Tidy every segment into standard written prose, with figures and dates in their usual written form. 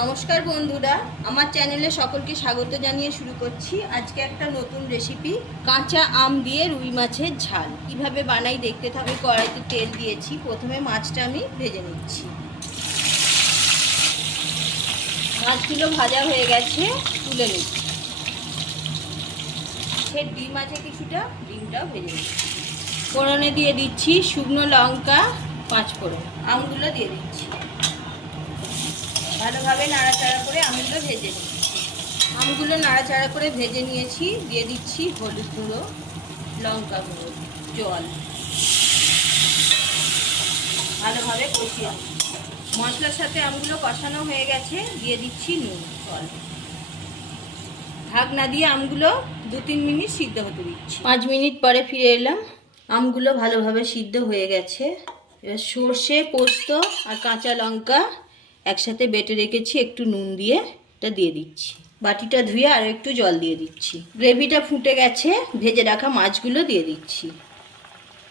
নমস্কার বন্ধুরা, আমার চ্যানেলে সকলকে স্বাগত জানিয়ে শুরু করছি আজকে একটা নতুন রেসিপি। কাঁচা আম দিয়ে রুই মাছের ঝাল কিভাবে বানাই দেখতে থাকবে। কড়াইতে তেল দিয়েছি, প্রথমে মাছটা আমি ভেজে নিচ্ছি। মাছগুলো ভাজা হয়ে গেছে, তুলে নিচ্ছি। ডিম আছে কিছুটা, ডিমটাও ভেজে নিচ্ছি। ফোড়নে দিয়ে দিচ্ছি শুকনো লঙ্কা, 5 ফোড়ন। আমগুলো দিয়ে দিচ্ছি, ভালোভাবে নাড়াচাড়া করে আমগুলো ভেজে নিচ্ছি। আমগুলো নাড়াচাড়া করে ভেজে নিয়েছি, দিয়ে দিচ্ছি হলুদ গুঁড়ো, লঙ্কা গুঁড়ো, জল। ভালোভাবে কষিয়ে মশলার সাথে আমগুলো কষানো হয়ে গেছে, দিয়ে দিচ্ছি নুন, জল। ঢাকনা দিয়ে আমগুলো 2-3 মিনিট সিদ্ধ হতে দিচ্ছি। 5 মিনিট পরে ফিরে এলাম। আমগুলো ভালোভাবে সিদ্ধ হয়ে গেছে। এবার সর্ষে, পোস্ত আর কাঁচা লঙ্কা একসাথে বেটে রেখেছি, একটু নুন দিয়ে এটা দিয়ে দিচ্ছি। বাটিটা ধুয়ে আর একটু জল দিয়ে দিচ্ছি। গ্রেভিটা ফুটে গেছে, ভেজে রাখা মাছগুলো দিয়ে দিচ্ছি,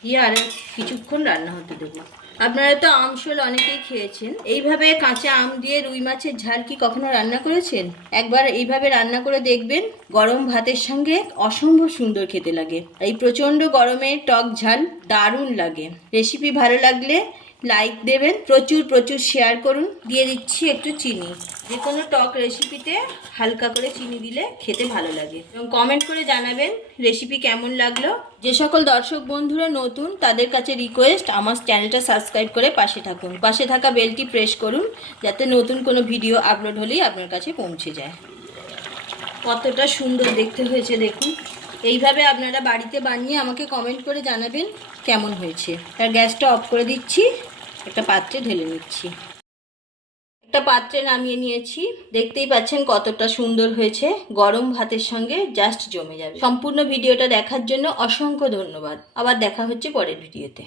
দিয়ে আর কিছুক্ষণ রান্না হতে দেবো। আপনারা তো আমশোল অনেকেই খেয়েছেন। এইভাবে কাঁচা আম দিয়ে রুই মাছের ঝাল কি কখনো রান্না করেছেন? একবার এইভাবে রান্না করে দেখবেন, গরম ভাতের সঙ্গে অসম্ভব সুন্দর খেতে লাগে। এই প্রচণ্ড গরমে টক ঝাল দারুণ লাগে। রেসিপি ভালো লাগলে লাইক দেবেন, প্রচুর প্রচুর শেয়ার করুন। দিয়ে দিচ্ছি একটু চিনি। যে কোনো টক রেসিপিতে হালকা করে চিনি দিলে খেতে ভালো লাগে। এবং কমেন্ট করে জানাবেন রেসিপি কেমন লাগলো। যে সকল দর্শক বন্ধুরা নতুন, তাদের কাছে রিকোয়েস্ট, আমার চ্যানেলটা সাবস্ক্রাইব করে পাশে থাকুন। পাশে থাকা বেলটি প্রেস করুন, যাতে নতুন কোনো ভিডিও আপলোড হলেই আপনার কাছে পৌঁছে যায়। কতটা সুন্দর দেখতে হয়েছে দেখুন। এইভাবে আপনারা বাড়িতে বানিয়ে আমাকে কমেন্ট করে জানাবেন কেমন হয়েছে। আর গ্যাসটা অফ করে দিচ্ছি, একটা পাত্রে ঢেলে নিচ্ছি। একটা পাত্রে নামিয়ে নিয়েছি। দেখতেই পাচ্ছেন কতটা সুন্দর হয়েছে। গরম ভাতের সঙ্গে জাস্ট জমে যাবে। সম্পূর্ণ ভিডিওটা দেখার জন্য অসংখ্য ধন্যবাদ। আবার দেখা হচ্ছে পরের ভিডিওতে।